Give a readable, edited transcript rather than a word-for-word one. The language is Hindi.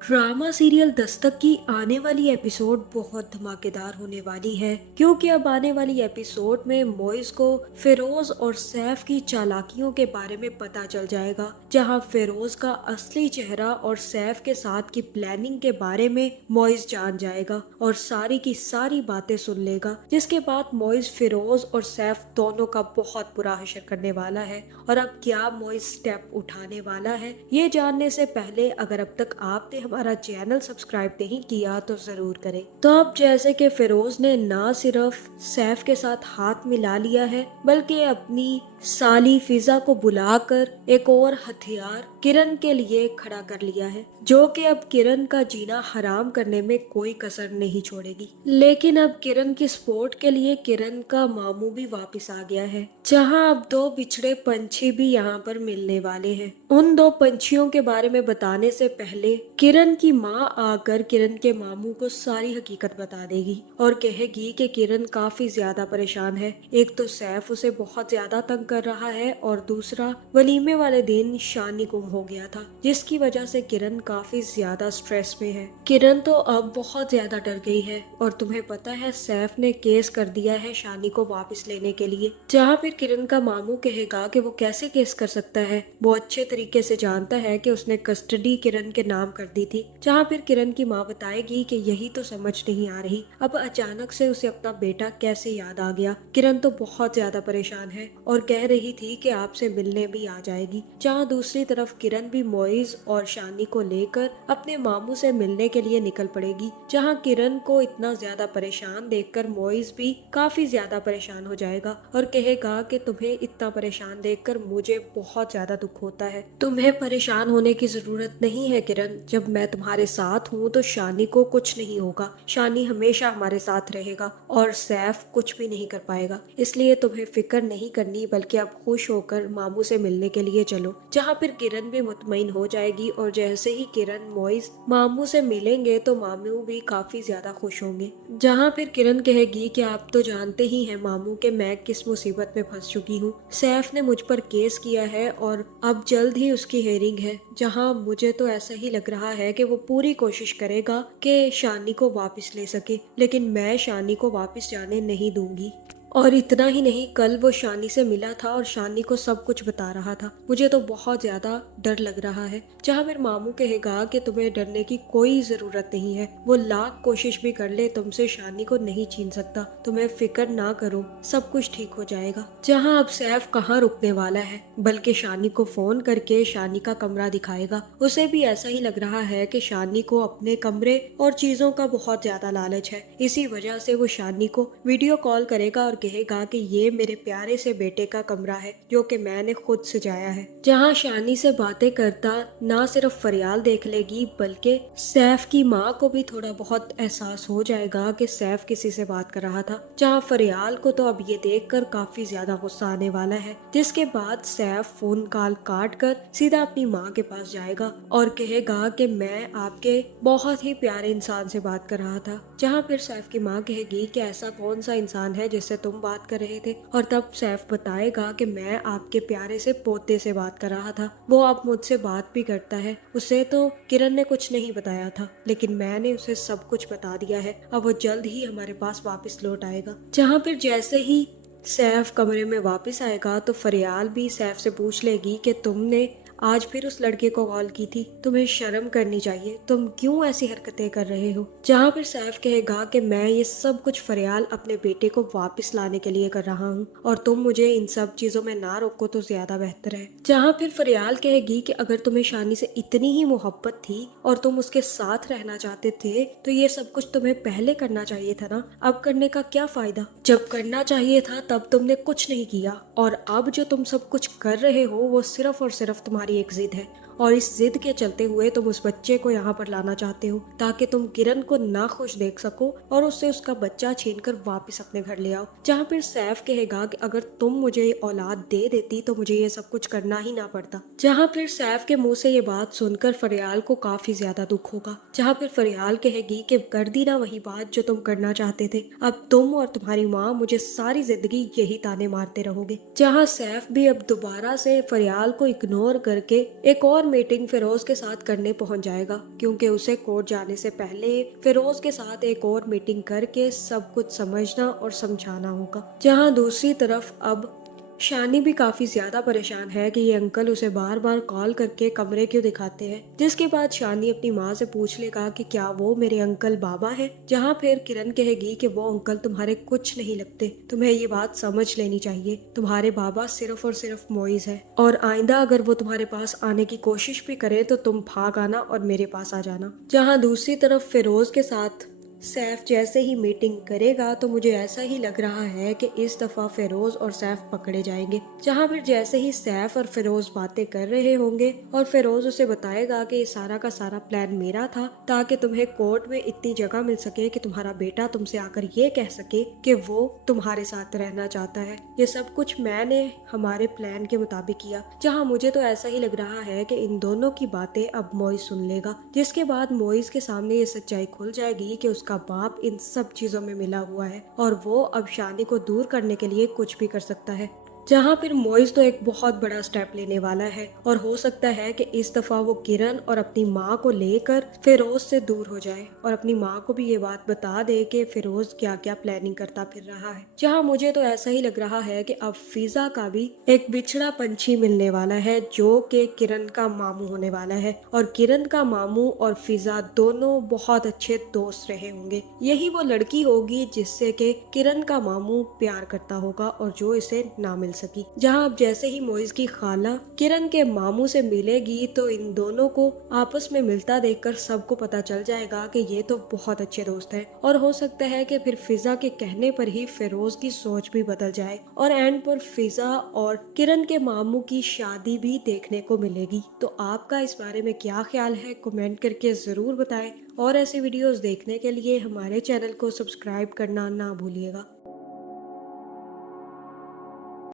ड्रामा सीरियल दस्तक की आने वाली एपिसोड बहुत धमाकेदार होने वाली है, क्योंकि अब आने वाली एपिसोड में मोइज को फिरोज और सैफ की चालाकियों के बारे में पता चल जाएगा, जहां फिरोज का असली चेहरा और सैफ के साथ की प्लानिंग के बारे में मोइज जान जाएगा और सारी की सारी बातें सुन लेगा, जिसके बाद मोइज फिरोज और सैफ दोनों का बहुत बुरा हश्र करने वाला है। और अब क्या मोइज स्टेप उठाने वाला है, ये जानने से पहले अगर अब तक आपने हमारा चैनल सब्सक्राइब नहीं किया तो जरूर करें। तो अब जैसे कि फिरोज ने ना सिर्फ सैफ के साथ हाथ मिला लिया है, बल्कि अपनी साली फिजा को बुलाकर एक और हथियार किरण के लिए खड़ा कर लिया है, जो कि अब किरण का जीना हराम करने में कोई कसर नहीं छोड़ेगी। लेकिन अब किरण की सपोर्ट के लिए किरण का मामू भी वापस आ गया है, जहां अब दो बिछड़े पंछी भी यहाँ पर मिलने वाले हैं। उन दो पंछियों के बारे में बताने से पहले किरण की माँ आकर किरण के मामू को सारी हकीकत बता देगी और कहेगी कि किरण काफी ज्यादा परेशान है। एक तो सैफ उसे बहुत ज्यादा तंग कर रहा है और दूसरा वलीमे वाले दिन शानी गुम हो गया था, जिसकी वजह से किरण काफी ज्यादा स्ट्रेस में है। किरण तो अब बहुत ज्यादा डर गई है और तुम्हें पता है सैफ ने केस कर दिया है शानी को वापस लेने के लिए, जहाँ फिर किरण का मामू कहेगा कि वो कैसे केस कर सकता है। वो अच्छे तरीके से जानता है कि उसने कस्टडी किरण के नाम कर दी थी, जहाँ फिर किरण की माँ बताएगी कि यही तो समझ नहीं आ रही, अब अचानक से उसे अपना बेटा कैसे याद आ गया। किरण तो बहुत ज्यादा परेशान है और कह रही थी कि आपसे मिलने भी आ जाएगी। जहाँ दूसरी तरफ किरण भी मोइज और शानी को लेकर अपने मामू से मिलने के लिए निकल पड़ेगी, जहाँ किरण को इतना ज्यादा परेशान देखकर मोइज भी काफी ज्यादा परेशान हो जाएगा और कहेगा कि तुम्हें इतना परेशान देखकर मुझे बहुत ज्यादा दुख होता है। तुम्हें परेशान होने की जरूरत नहीं है किरण, जब मैं तुम्हारे साथ हूँ तो शानी को कुछ नहीं होगा। शानी हमेशा हमारे साथ रहेगा और सैफ कुछ भी नहीं कर पाएगा, इसलिए तुम्हें फिक्र नहीं करनी, बल्कि अब खुश होकर मामू से मिलने के लिए चलो। जहाँ फिर किरण भी मुतमईन हो जाएगी और जैसे ही किरण मोइज मामू से मिलेंगे तो मामू भी काफी ज्यादा खुश होंगे। जहाँ फिर किरण कहेगी कि आप तो जानते ही हैं मामू के मैं किस मुसीबत में फंस चुकी हूँ। सैफ ने मुझ पर केस किया है और अब जल्द ही उसकी हेयरिंग है, जहाँ मुझे तो ऐसा ही लग रहा है कि वो पूरी कोशिश करेगा कि शानी को वापस ले सके, लेकिन मैं शानी को वापस जाने नहीं दूंगी। और इतना ही नहीं, कल वो शानी से मिला था और शानी को सब कुछ बता रहा था। मुझे तो बहुत ज्यादा डर लग रहा है। जहाँ फिर मामू कहेगा कि तुम्हें डरने की कोई जरूरत नहीं है, वो लाख कोशिश भी कर ले तुमसे शानी को नहीं छीन सकता। तुम्हें फिक्र ना करो, सब कुछ ठीक हो जाएगा। जहाँ अब सैफ कहाँ रुकने वाला है, बल्कि शानी को फोन करके शानी का कमरा दिखाएगा। उसे भी ऐसा ही लग रहा है कि शानी को अपने कमरे और चीजों का बहुत ज्यादा लालच है, इसी वजह से वो शानी को वीडियो कॉल करेगा और कहेगा कि ये मेरे प्यारे से बेटे का कमरा है जो कि मैंने खुद सजाया है। जहाँ शानी से बातें करता ना सिर्फ फरियाल देख लेगी, बल्कि सैफ की माँ को भी थोड़ा बहुत एहसास हो जाएगा कि सैफ किसी से बात कर रहा था। जहाँ फरियाल को तो अब ये देखकर काफी ज्यादा गुस्सा आने वाला है, जिसके बाद सैफ फोन कॉल काट कर सीधा अपनी माँ के पास जाएगा और कहेगा कि मैं आपके बहुत ही प्यारे इंसान से बात कर रहा था। जहाँ फिर सैफ की माँ कहेगी कि ऐसा कौन सा इंसान है जिससे तुम बात कर रहे थे, और तब सैफ बताएगा कि मैं आपके प्यारे से पोते से बात कर रहा था। वो अब मुझसे बात भी करता है। उसे तो किरण ने कुछ नहीं बताया था, लेकिन मैंने उसे सब कुछ बता दिया है। अब वो जल्द ही हमारे पास वापस लौट आएगा। जहाँ फिर जैसे ही सैफ कमरे में वापस आएगा तो फरियाल भी सैफ से पूछ लेगी कि तुमने आज फिर उस लड़के को कॉल की थी, तुम्हें शर्म करनी चाहिए, तुम क्यों ऐसी हरकतें कर रहे हो। जहाँ फिर सैफ कहेगा कि मैं ये सब कुछ फरियाल अपने बेटे को वापस लाने के लिए कर रहा हूँ और तुम मुझे इन सब चीजों में ना रोको तो ज्यादा बेहतर है। जहाँ फिर फरियाल कहेगी कि अगर तुम्हें शानी से इतनी ही मोहब्बत थी और तुम उसके साथ रहना चाहते थे तो ये सब कुछ तुम्हें पहले करना चाहिए था ना, अब करने का क्या फायदा। जब करना चाहिए था तब तुमने कुछ नहीं किया, और अब जो तुम सब कुछ कर रहे हो वो सिर्फ और सिर्फ तुम्हारी एक जिद है, और इस जिद के चलते हुए तुम उस बच्चे को यहाँ पर लाना चाहते हो ताकि तुम किरण को ना खुश देख सको और उससे उसका बच्चा छीनकर वापस अपने घर ले आओ। जहाँ फिर सैफ कहेगा कि अगर तुम मुझे ये औलाद दे देती तो मुझे ये सब कुछ करना ही ना पड़ता। जहाँ फिर सैफ के मुंह से ये बात सुनकर फरियाल को काफी ज्यादा दुख होगा। जहाँ फिर फरियाल कहेगी कि कर दी ना वही बात जो तुम करना चाहते थे, अब तुम और तुम्हारी माँ मुझे सारी जिंदगी यही ताने मारते रहोगे। जहाँ सैफ भी अब दोबारा से फरियाल को इग्नोर करके एक और मीटिंग फिरोज के साथ करने पहुंच जाएगा क्योंकि उसे कोर्ट जाने से पहले फिरोज के साथ एक और मीटिंग करके सब कुछ समझना और समझाना होगा। जहां दूसरी तरफ अब शानी भी काफी ज्यादा परेशान है कि ये अंकल उसे बार बार कॉल करके कमरे क्यों दिखाते हैं, जिसके बाद शानी अपनी माँ से पूछ लेगा कि क्या वो मेरे अंकल बाबा है। जहाँ फिर किरण कहेगी कि वो अंकल तुम्हारे कुछ नहीं लगते, तुम्हें ये बात समझ लेनी चाहिए, तुम्हारे बाबा सिर्फ और सिर्फ मोइज है और आइंदा अगर वो तुम्हारे पास आने की कोशिश भी करे तो तुम भाग आना और मेरे पास आ जाना। जहाँ दूसरी तरफ फिरोज के साथ सैफ जैसे ही मीटिंग करेगा तो मुझे ऐसा ही लग रहा है कि इस दफा फिरोज और सैफ पकड़े जाएंगे। जहां फिर जैसे ही सैफ और फिरोज बातें कर रहे होंगे और फिरोज उसे बताएगा कि ये सारा का सारा प्लान मेरा था ताकि तुम्हें कोर्ट में इतनी जगह मिल सके कि तुम्हारा बेटा तुमसे आकर ये कह सके कि वो तुम्हारे साथ रहना चाहता है। ये सब कुछ मैंने हमारे प्लान के मुताबिक किया। जहाँ मुझे तो ऐसा ही लग रहा है कि इन दोनों की बातें अब मोइज सुन लेगा, जिसके बाद मोइज के सामने ये सच्चाई खुल जाएगी कि उसका बाप इन सब चीजों में मिला हुआ है और वो अब शानी को दूर करने के लिए कुछ भी कर सकता है। जहाँ फिर मोइज तो एक बहुत बड़ा स्टेप लेने वाला है और हो सकता है कि इस दफा वो किरण और अपनी माँ को लेकर फिरोज से दूर हो जाए और अपनी माँ को भी ये बात बता दे कि फिरोज क्या क्या प्लानिंग करता फिर रहा है। जहाँ मुझे तो ऐसा ही लग रहा है कि अब फिजा का भी एक बिछड़ा पंछी मिलने वाला है जो कि किरण का मामू होने वाला है और किरण का मामू और फिजा दोनों बहुत अच्छे दोस्त रहे होंगे। यही वो लड़की होगी जिससे कि किरण का मामू प्यार करता होगा और जो इसे ना मिल सकी। जहां अब जैसे ही मोइज की खाला किरण के मामू से मिलेगी तो इन दोनों को आपस में मिलता देखकर सबको पता चल जाएगा कि ये तो बहुत अच्छे दोस्त हैं और हो सकता है कि फिर फिजा के कहने पर ही फिरोज की सोच भी बदल जाए और एंड पर फिजा और किरण के मामू की शादी भी देखने को मिलेगी। तो आपका इस बारे में क्या ख्याल है, कमेंट करके जरूर बताएं और ऐसे वीडियोस देखने के लिए हमारे चैनल को सब्सक्राइब करना ना भूलिएगा।